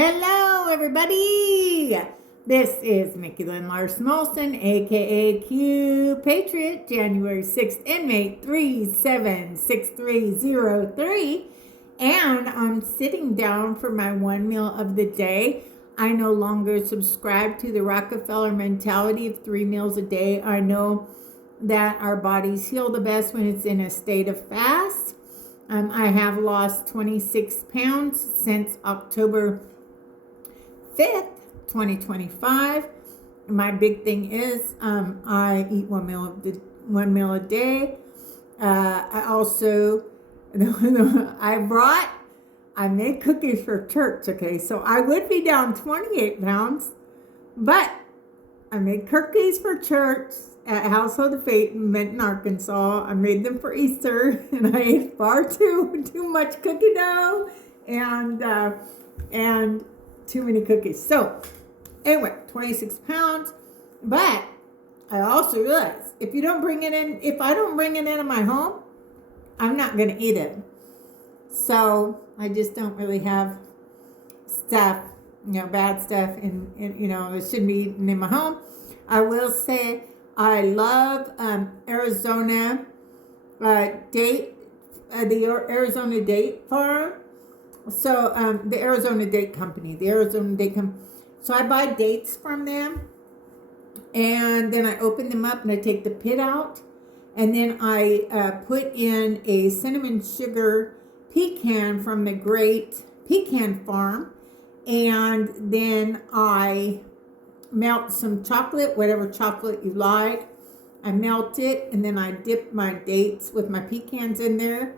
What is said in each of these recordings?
Hello, everybody. This is Mickey Lynn Larson-Olson, aka QPATRIOT, January 6th, inmate 376303. And I'm sitting down for my one meal of the day. I no longer subscribe to the Rockefeller mentality of 3 meals a day. I know that our bodies heal the best when it's in a state of fast. I have lost 26 pounds since October 5th, 2025. My big thing is I eat one meal a day. I also I made cookies for church. Okay, so I would be down 28 pounds, but I made cookies for church at Household of Faith in Benton, Arkansas. I made them for Easter, and I ate far too much cookie dough and too many cookies. So anyway, 26 pounds. But I also realized if I don't bring it into my home, I'm not going to eat it. So I just don't really have stuff, bad stuff, and it shouldn't be eaten in my home. I will say I love Arizona the Arizona date farm. So the Arizona date company. So I buy dates from them, and then I open them up and I take the pit out, and then I put in a cinnamon sugar pecan from the Great Pecan Farm, and then I melt some chocolate, whatever chocolate you like. I melt it, and then I dip my dates with my pecans in there,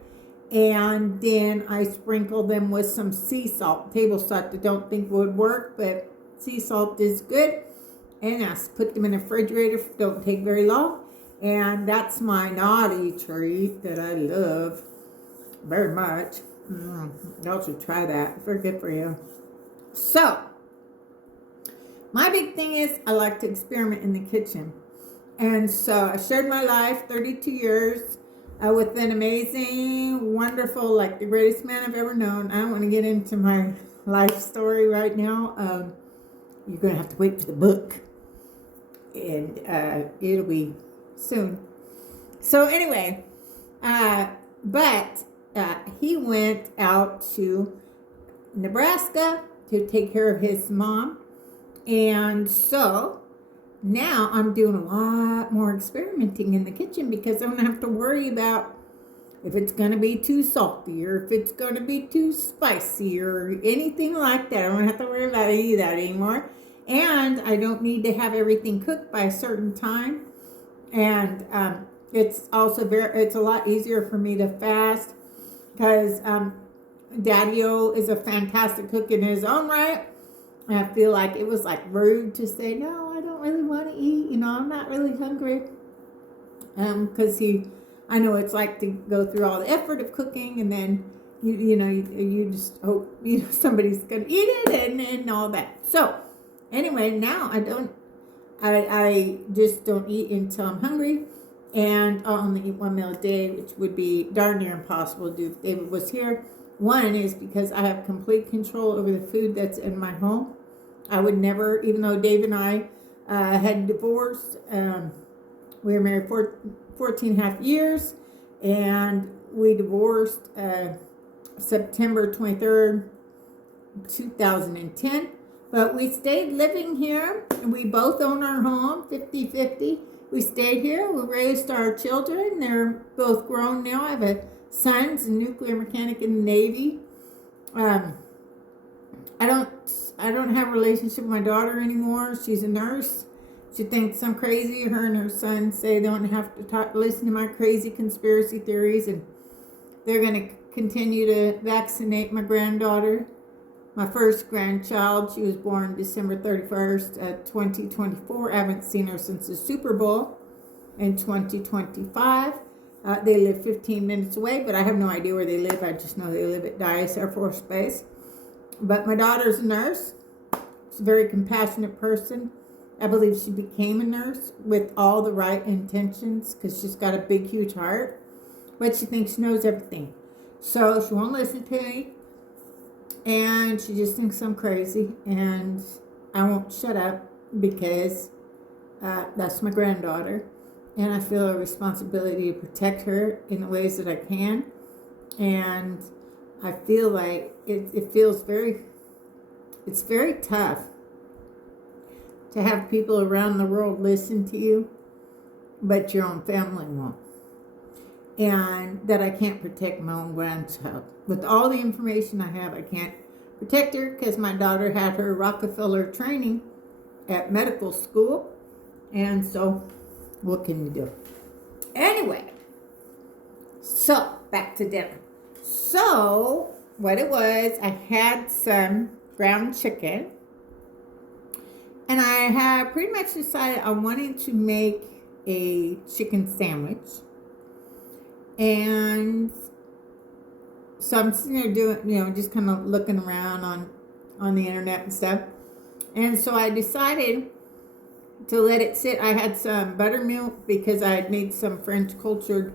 and then I sprinkle them with some sea salt, table salt. I don't think would work, but sea salt is good. And I put them in the refrigerator. Don't take very long. And that's my naughty treat that I love very much. Y'all should try that. It's very good for you. So my big thing is I like to experiment in the kitchen. And so I shared my life, 32 years, with an amazing, wonderful, like the greatest man I've ever known. I don't want to get into my life story right now. You're going to have to wait for the book. And it'll be soon. So anyway, but he went out to Nebraska to take care of his mom. And so now I'm doing a lot more experimenting in the kitchen because I don't have to worry about if it's going to be too salty or if it's going to be too spicy or anything like that. I don't have to worry about any of that anymore. And I don't need to have everything cooked by a certain time. And it's also it's a lot easier for me to fast because Daddy-O is a fantastic cook in his own right. I feel like it was like rude to say, no, I don't really want to eat. I'm not really hungry. Because I know it's like to go through all the effort of cooking, and then you just hope somebody's gonna eat it and all that. So anyway, now I just don't eat until I'm hungry, and I'll only eat one meal a day, which would be darn near impossible to do if David was here. One is because I have complete control over the food that's in my home. I would never, even though Dave and I had divorced, we were married 14 and a half years, and we divorced September 23rd, 2010. But we stayed living here, and we both own our home, 50-50. We stayed here. We raised our children. They're both grown now. I have a son's a nuclear mechanic in the Navy. I don't have a relationship with my daughter anymore. She's a nurse. She thinks I'm crazy. Her and her son say they don't have to listen to my crazy conspiracy theories, and they're going to continue to vaccinate my granddaughter, my first grandchild. She was born December 31st, 2024. I haven't seen her since the Super Bowl in 2025. They live 15 minutes away, but I have no idea where they live. I just know they live at Dyess Air Force Base. But my daughter's a nurse. She's a very compassionate person. I believe she became a nurse with all the right intentions because she's got a big, huge heart. But she thinks she knows everything. So she won't listen to me. And she just thinks I'm crazy, and I won't shut up because that's my granddaughter, and I feel a responsibility to protect her in the ways that I can. And I feel like it feels it's very tough to have people around the world listen to you, but your own family won't. And that I can't protect my own grandchild. With all the information I have, I can't protect her because my daughter had her Rockefeller training at medical school. And so, what can you do? Anyway, so back to dinner. So, what it was, I had some ground chicken. And I had pretty much decided I wanted to make a chicken sandwich. And so I'm sitting there doing, just kind of looking around on the internet and stuff. And so I decided to let it sit. I had some buttermilk because I had made some French cultured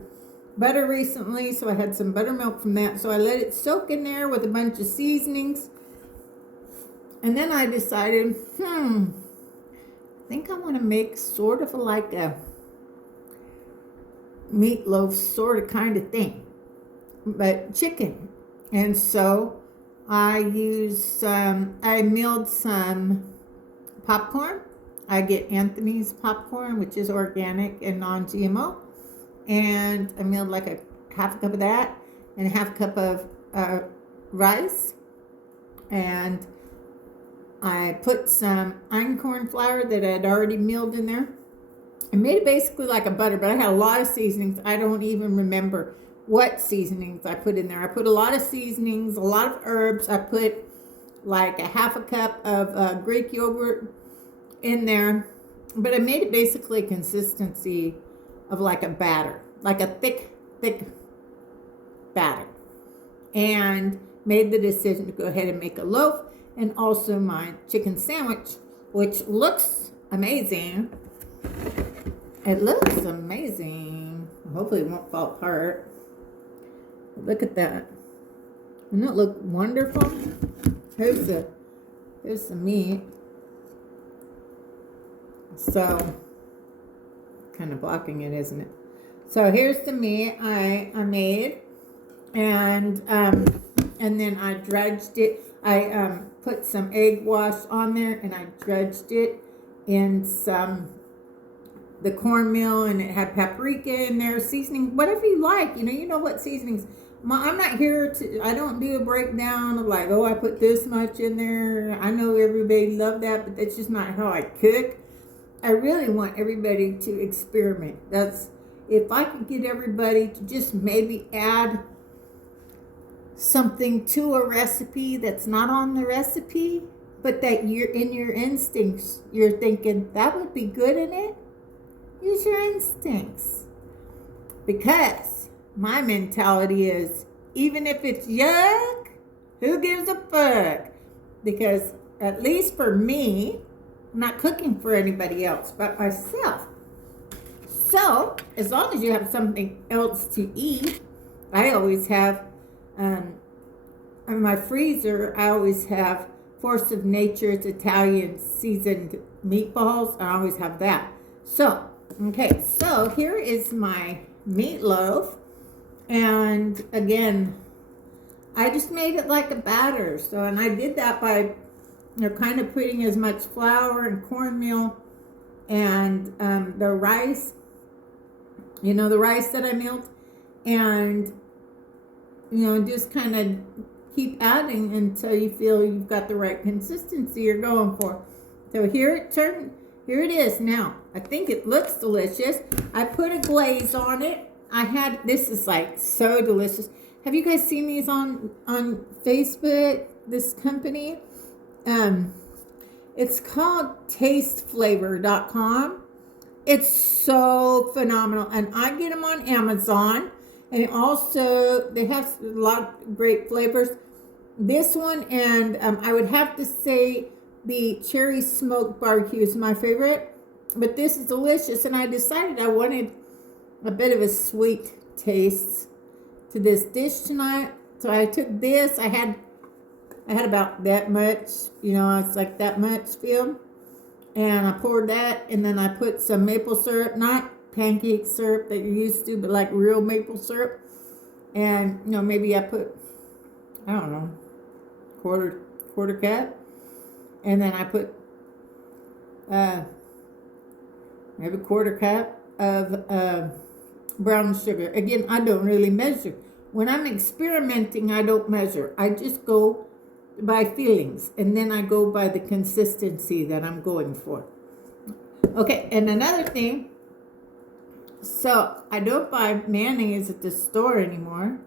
butter recently. So I had some buttermilk from that. So I let it soak in there with a bunch of seasonings. And then I decided, I think I want to make sort of like a meatloaf sort of kind of thing, but chicken. And so I milled some popcorn. I get Anthony's popcorn, which is organic and non-GMO. And I milled like a half a cup of that and a half cup of rice. And I put some einkorn flour that I had already milled in there. I made it basically like a butter, but I had a lot of seasonings. I don't even remember what seasonings I put in there. I put a lot of seasonings, a lot of herbs. I put like a half a cup of Greek yogurt in there. But I made it basically a consistency of like a batter, like a thick batter. And made the decision to go ahead and make a loaf and also my chicken sandwich, which looks amazing. It looks amazing. Hopefully it won't fall apart. Look at that. Doesn't it look wonderful? Here's the meat. So, kind of blocking it, isn't it? So here's the meat I made, and then I dredged it. I put some egg wash on there, and I dredged it in the cornmeal, and it had paprika in there, seasoning, whatever you like. You know what seasonings. I'm not here I don't do a breakdown of like, I put this much in there. I know everybody loved that, but that's just not how I cook. I really want everybody to experiment. If I could get everybody to just maybe add something to a recipe that's not on the recipe, but that you're in your instincts, you're thinking that would be good in it. Use your instincts. Because my mentality is, even if it's yuck, who gives a fuck? Because at least for me, I'm not cooking for anybody else but myself. So, as long as you have something else to eat, I always have, in my freezer, I always have Force of Nature's Italian seasoned meatballs. I always have that. So, okay, so here is my meatloaf. And again, I just made it like a batter. So, and I did that by, kind of putting as much flour and cornmeal and the rice, the rice that I milled, and, just kind of keep adding until you feel you've got the right consistency you're going for. So here it is now. I think it looks delicious. I put a glaze on it. This is like so delicious. Have you guys seen these on Facebook, this company? It's called tasteflavor.com. It's so phenomenal. And I get them on Amazon. And also, they have a lot of great flavors. This one, and I would have to say the cherry smoked barbecue is my favorite. But this is delicious. And I decided I wanted a bit of a sweet taste to this dish tonight. So I took this. I had I had about that much, you know, it's like that much filled. And I poured that, and then I put some maple syrup, not pancake syrup that you're used to, but like real maple syrup. And, you know, maybe I put, I don't know, quarter cup. And then I put maybe quarter cup of brown sugar. Again, I don't really measure. When I'm experimenting, I don't measure. I just go by feelings, and then I go by the consistency that I'm going for. Okay, and another thing, so I don't buy mayonnaise at the store anymore.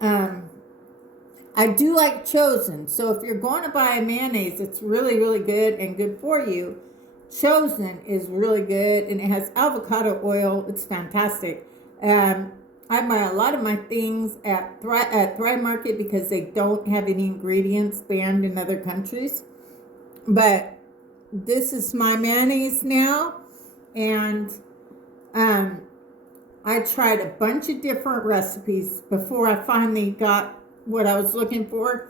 I do like Chosen. So if you're going to buy mayonnaise, it's really, really good and good for you. Chosen is really good, and it has avocado oil. It's fantastic. I buy a lot of my things at Thrive Market because they don't have any ingredients banned in other countries. But this is my mayonnaise now, and I tried a bunch of different recipes before I finally got what I was looking for,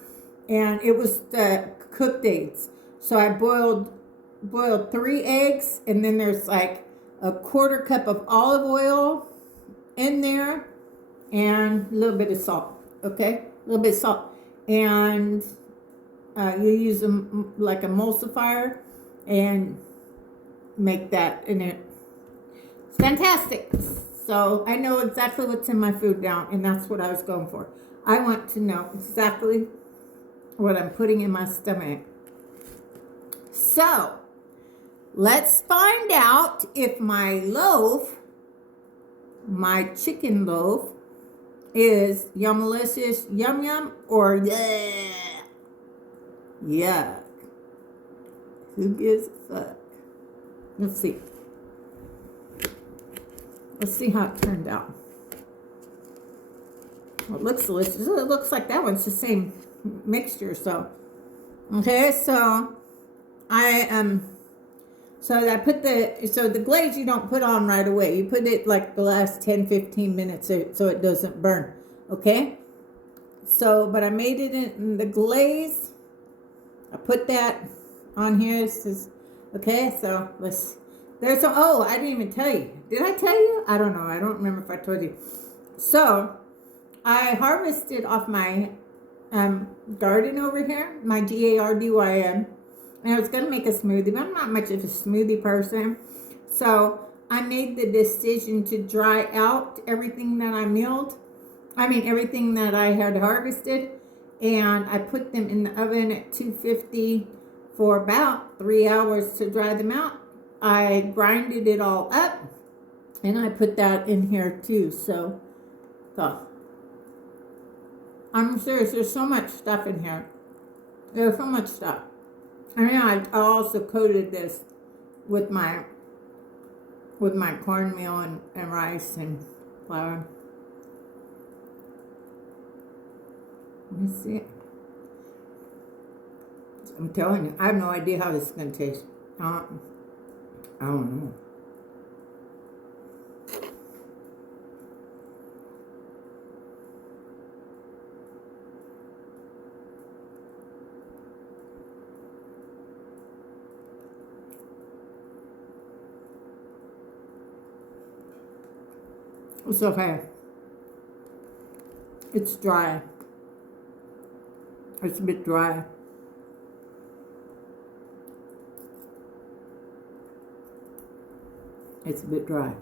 and it was the cooked eggs. So I boiled 3 eggs, and then there's like a quarter cup of olive oil in there, and a little bit of salt. Okay, a little bit of salt, and you use them like emulsifier and make that in it. It's fantastic. So I know exactly what's in my food now, and that's what I was going for. I want to know exactly what I'm putting in my stomach. So let's find out if my loaf, my chicken loaf, is yummalicious, yum yum, or yeah, yuck. Who gives a fuck? Let's see. Let's see how it turned out. Well, it looks delicious. It looks like that one's the same mixture. So, okay, so so I put the glaze you don't put on right away. You put it like the last 10-15 minutes so it doesn't burn. Okay? So, but I made it in the glaze. I put that on here. This is, okay, so I didn't even tell you. Did I tell you? I don't know. I don't remember if I told you. So, I harvested off my garden over here, my GARDYN. And I was going to make a smoothie, but I'm not much of a smoothie person. So I made the decision to dry out everything that I milled. Everything that I had harvested. And I put them in the oven at 250 for about 3 hours to dry them out. I grinded it all up. And I put that in here too. So I'm serious. There's so much stuff in here. There's so much stuff. I also coated this with my cornmeal and rice and flour. Let me see. I'm telling you, I have no idea how this is going to taste. I don't know. It's okay. It's dry. It's a bit dry. It's a bit dry.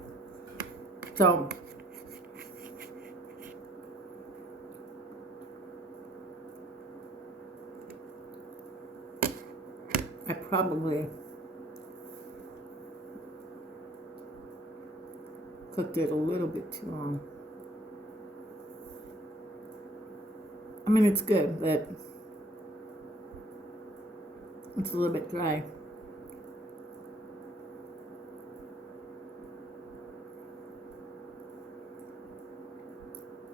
So I probably cooked it a little bit too long. It's good, but it's a little bit dry.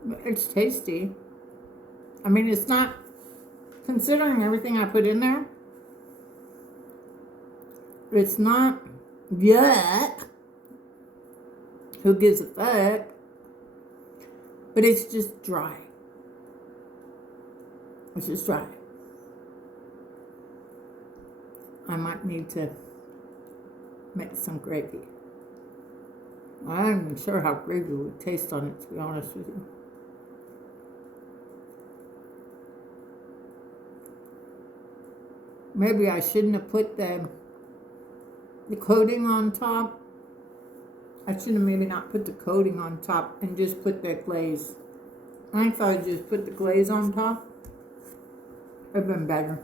But it's tasty. It's not, considering everything I put in there, it's not yuck. Who gives a fuck? But it's just dry. It's just dry. I might need to make some gravy. I'm not even sure how gravy would taste on it, to be honest with you. Maybe I shouldn't have put the coating on top. I should have maybe not put the coating on top and just put that glaze. I thought I'd just put the glaze on top. It would have been better.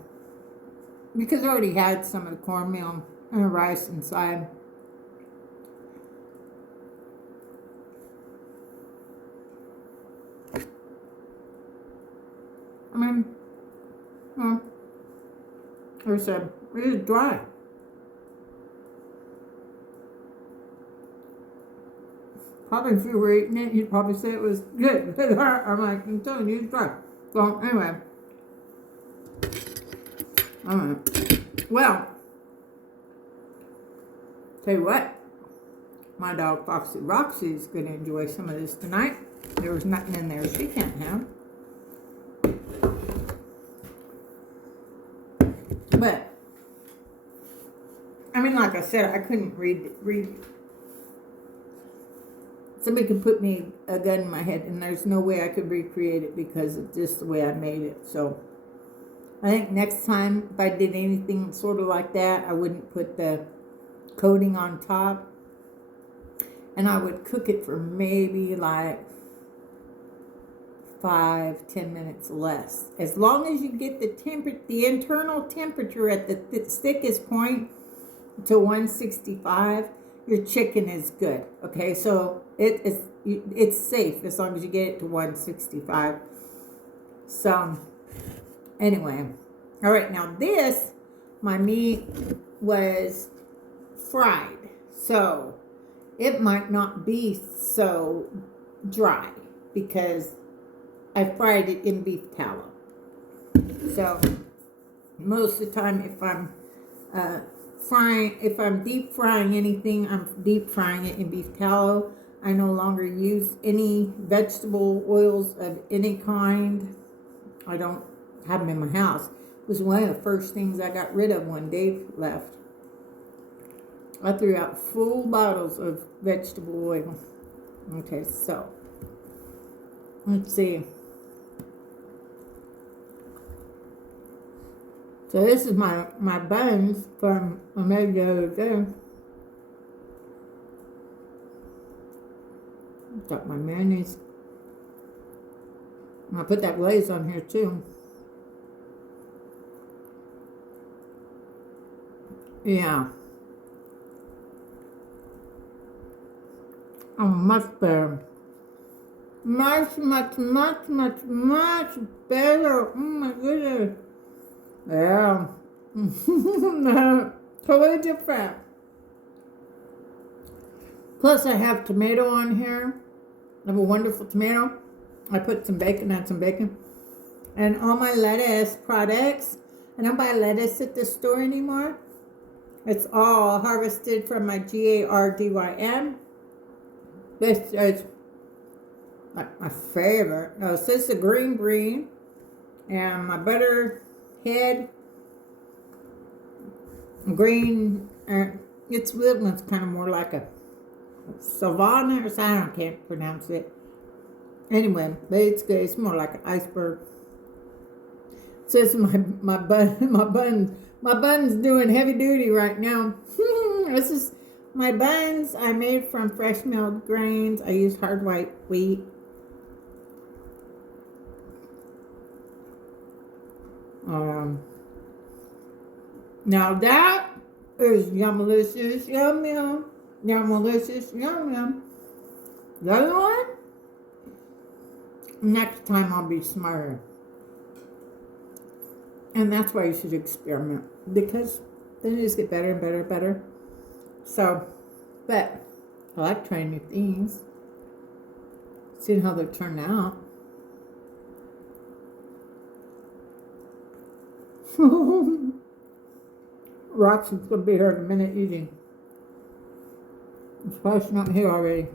Because I already had some of the cornmeal and the rice inside. I mean, well, like I said, it is dry. Probably if you were eating it, you'd probably say it was good. I'm like, I'm telling you, it's dry. So, anyway. Alright. Well, tell you what, my dog Foxy Roxy is going to enjoy some of this tonight. There was nothing in there she can't have. But, I mean, like I said, I couldn't read. Somebody could put me a gun in my head, and there's no way I could recreate it because it's just the way I made it. So, I think next time, if I did anything sort of like that, I wouldn't put the coating on top. And I would cook it for maybe like 5-10 minutes less. As long as you get the internal temperature at the thickest point to 165, your chicken is good. Okay, so it's safe as long as you get it to 165. So anyway, all right, now this, my meat was fried, so it might not be so dry because I fried it in beef tallow. So most of the time, if I'm deep frying anything, I'm deep frying it in beef tallow. I no longer use any vegetable oils of any kind. I don't have them in my house. It was one of the first things I got rid of when Dave left. I threw out full bottles of vegetable oil. Okay, so let's see. So this is my buns from I made the other day. Got my mayonnaise. And I put that glaze on here too. Yeah. Oh, much better. Much better. Oh my goodness. Yeah. Totally different. Plus I have tomato on here. I have a wonderful tomato. I put some bacon, add some bacon. And all my lettuce products. I don't buy lettuce at the store anymore. It's all harvested from my GARDYM. This is my favorite. Oh, so this is a green brie. And my butter head. Green. It's kind of more like a savannah or something. I can't pronounce it. Anyway, but it's good. It's more like an iceberg. So this is my bun's doing heavy duty right now. This is my buns I made from fresh milled grains. I use hard white wheat. Now that is yummalicious, yum yum. Yummalicious, yum yum. The other one? Next time I'll be smarter. And that's why you should experiment. Because then you just get better and better and better. So, but I like trying new things. Seeing how they turn out. Roxy's going to be here in a minute eating. It's probably not here already.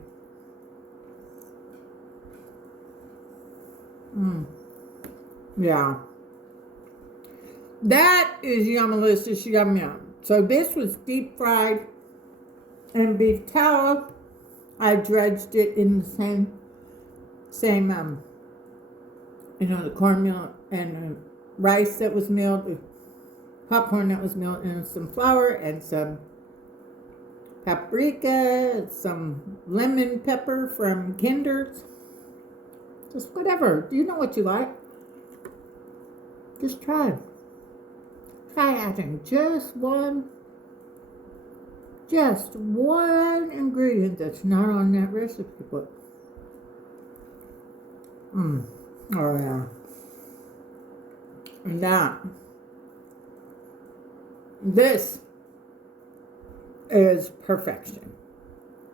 Yeah. That is yummalicious, yum yum. So this was deep fried in beef tallow. I dredged it in the same the cornmeal and rice that was milled, the popcorn that was milled, and some flour and some paprika, some lemon pepper from Kinder's. Just whatever. Do you know what you like? Just try. Try adding just one ingredient that's not on that recipe book. Oh yeah. Now, this is perfection.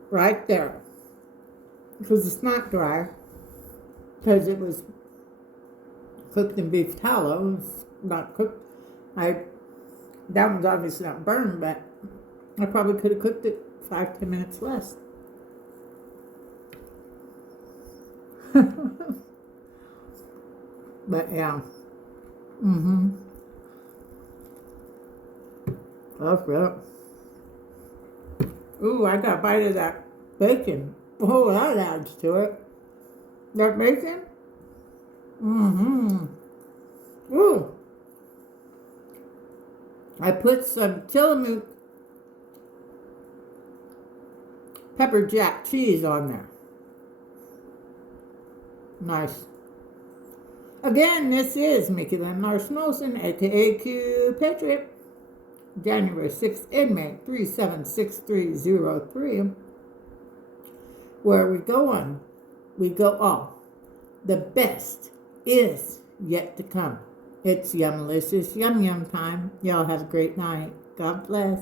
Right there. Because it's not dry. Because it was cooked in beef tallow. It's not cooked. That one's obviously not burned, but I probably could have cooked it 5-10 minutes less. But yeah. That's good. Ooh, I got a bite of that bacon. Oh, that adds to it. That bacon? Ooh. I put some Tillamook pepper jack cheese on there. Nice. Again, this is Mickey Lynn Larson-Olson, aka QPATRIOT. January 6th, inmate 376303. Where are we going? We go off. The best is yet to come. It's Yummalicious Yum Yum time. Y'all have a great night. God bless.